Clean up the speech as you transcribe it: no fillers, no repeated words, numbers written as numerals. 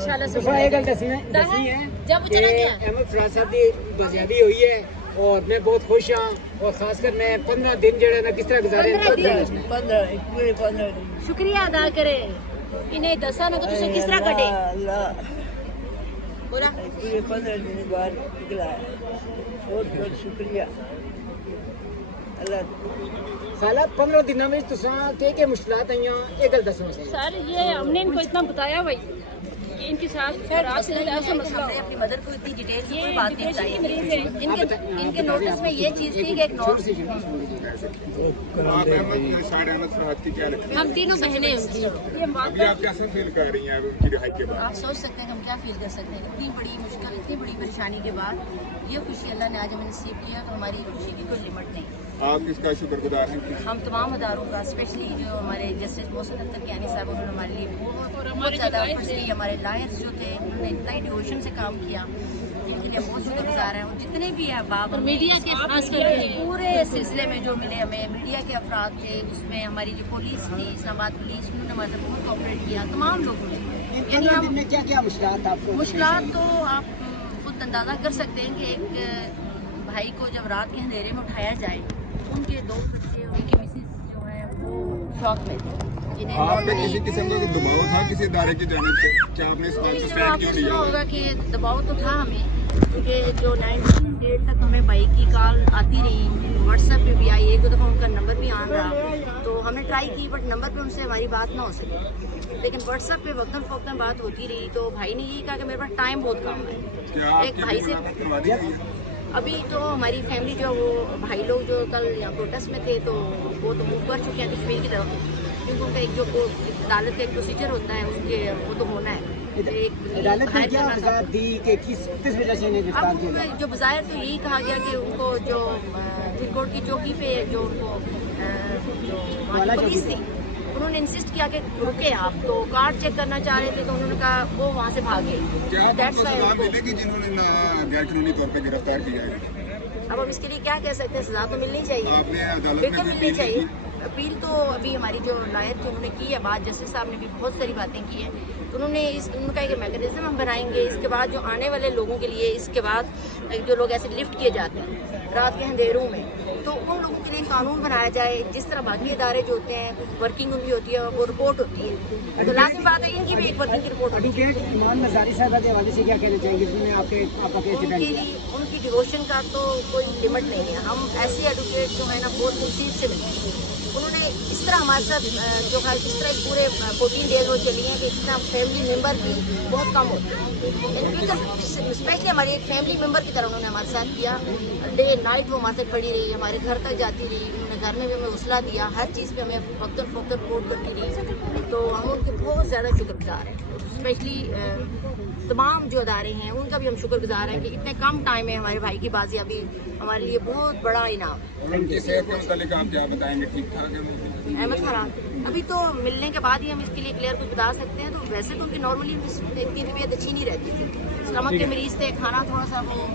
انشاءاللہ سے یہ گل دسنی ہے جب کہ احمد فراز صاحب کی بازیابی ہوئی ہے اور میں بہت خوش ہوں اور خاص کر میں 15 دن جڑے نا کس طرح گزارے 15 دن شکریہ ادا کرے انہیں دسا نا تو تسے کس طرح کٹے پورا پورے 15 دن بعد نکلا ہے. بہت بہت شکریہ اللہ. خالہ 15 دنوں میں تساں کہ مشکلات آئیاں یہ گل دسو سر یہ ہم نے ان کو اتنا بتایا بھائی کہ ان کے ساتھ رات سے ایسا مسئلہ ہے. اپنی مدر کو اتنی ڈیٹیل سے کوئی بات نہیں بتائی. ان کے نوٹس میں یہ چیز تھی کہ ایک ہم تینوں بہنیں ان کی آپ سوچ سکتے ہیں کہ ہم کیا فیل کر سکتے ہیں. اتنی بڑی مشکل اتنی بڑی پریشانی کے بعد یہ خوشی اللہ نے آج ہمیں نصیب کیا تو ہماری خوشی کی کوئی لمٹ نہیں. آپ کس کا شکر گزار ہیں؟ ہم تمام اداروں کا اسپیشلی جو ہمارے جسٹس محسن اختر کیانی صاحب انہوں نے ہمارے لیے بہت زیادہ ایفرٹس کی. ہمارے لائرس جو تھے انہوں نے اتنا ہی ڈیووشن سے کام کیا ان کے لیے بہت شکر گزار ہیں. اور جتنے بھی احباب اور میڈیا کے خاص کر کے پورے سلسلے میں جو ملے ہمیں میڈیا کے افراد تھے اس میں ہماری جو پولیس تھی اسلام آباد پولیس انہوں نے ہمارے ساتھ بہت کوآپریٹ کیا. تمام لوگوں نے یعنی ہم کیا کیا مشکلات آپ کو مشکلات تو آپ خود اندازہ کر سکتے ہیں کہ ایک بھائی کو جب رات کے اندھیرے میں اٹھایا جائے ان کے 2 بچے ان کی مسز جو ہیں وہ شوق میں تھے. آپ نے کسی قسم کا دباؤ تھا کسی ادارے کی جانب سے کیا آپ نے اس بات کو آپ اسٹینڈ نے کیوں سنا لیا؟ ہوگا کہ دباؤ تو تھا ہمیں کہ جو 98 تک ہمیں بھائی کی کال آتی رہی. واٹس ایپ پہ بھی آئی ایک 2 دفعہ ان کا نمبر بھی آن رہا تو ہم نے ٹرائی کی بٹ نمبر پہ ان سے ہماری بات نہ ہو سکی. لیکن واٹس ایپ پہ وقتاً فوقتاً بات ہوتی رہی تو بھائی نے یہی کہا کہ میرے پاس ٹائم بہت کم ہے. کیا آپ ایک کی بھائی سے ضمانت کروا دی گئی ہے؟ ابھی تو ہماری فیملی جو وہ بھائی لوگ جو کل یہاں پروٹیسٹ میں تھے تو وہ تو موو کر چکے ہیں کشمیر کی طرف کیونکہ ان کا ایک جو عدالت کا ایک پروسیجر ہوتا ہے اس کے وہ تو ہونا ہے. عدالت نے کیا وضاحت دی کہ کس وجہ سے انہیں گرفتار کیا گیا؟ جو بظاہر تو یہی کہا گیا کہ ان کو جو سپریم کورٹ کی چوکی پہ جو ان کو جو وہاں کی پولیس تھی انہوں نے انسسٹ کیا کہ رکے آپ تو کارڈ چیک کرنا چاہ رہے تھے تو انہوں نے کہا وہ وہاں سے بھاگے. کیا آپ کو سزا ملے گی جنہوں نے غیر قانونی طور پہ گرفتار کیا ہے؟ اب ہم اس کے لیے کیا کہہ سکتے ہیں. سزا تو ملنی چاہیے آپ نے عدالت بالکل میں ملنی چاہیے. اپیل تو ابھی ہماری جو لائر تھے انہوں نے کی ہے بات. جسٹس صاحب نے بھی بہت ساری باتیں کی ہیں تو انہوں نے ان کا ایک میکینزم ہم بنائیں گے. اس کے بعد جو آنے والے لوگوں کے لیے اس کے بعد جو لوگ ایسے لفٹ کیے جاتے ہیں رات کے اندھیروں میں تو ان لوگوں کے لیے قانون بنایا جائے جس طرح باقی ادارے جو ہوتے ہیں ورکنگ ان کی ہوتی ہے وہ رپورٹ ہوتی ہے تو لازم بات ہے ان کی بھی ایک ورکنگ کی رپورٹ ہوتی ہے. ایمان مزاری صاحب کے حوالے سے کیا کہنا چاہیں گے جنہوں نے آپ کا ان کے لیے ان کی ڈیووشن کا تو کوئی لمٹ نہیں ہے. ہم ایسے ایڈوکیٹ جو ہے نا بہت نصیب سے ملتے ہیں. انہوں نے اس طرح ہمارے ساتھ جو ہے جس طرح اس پورے 14 ڈیز وہ چلی ہیں کہ اس طرح فیملی ممبر بھی بہت کم ہوتے ہیں. اسپیشلی ہماری ایک فیملی ممبر کی طرح انہوں نے ہمارے ساتھ کیا. ڈے نائٹ وہ ہمارے سے پڑی رہی ہمارے گھر تک جاتی رہی. انہوں نے گھر میں بھی ہمیں حوصلہ دیا ہر چیز پہ ہمیں وقتاً فوقتاً رپورٹ کرتی رہی تو ہم ان کے بہت زیادہ شکر گزار ہیں. اسپیشلی تمام جو ادارے ہیں ان کا بھی ہم شکر گزار ہیں کہ اتنے کم ٹائم میں ہمارے بھائی کی بازی ابھی ہمارے لیے بہت بڑا انعام ہے. ان کی صحت کے متعلق آپ کیا بتائیں گے؟ ٹھیک ٹھاک ہے احمد فرحان ابھی تو ملنے کے بعد ہی ہم اس کے لیے کلیئر کچھ بتا سکتے ہیں. تو ویسے تو ان کی نارملی اتنی طبیعت اچھی نہیں رہتی تھی. اسٹمک کے مریض تھے کھانا تھوڑا سا وہ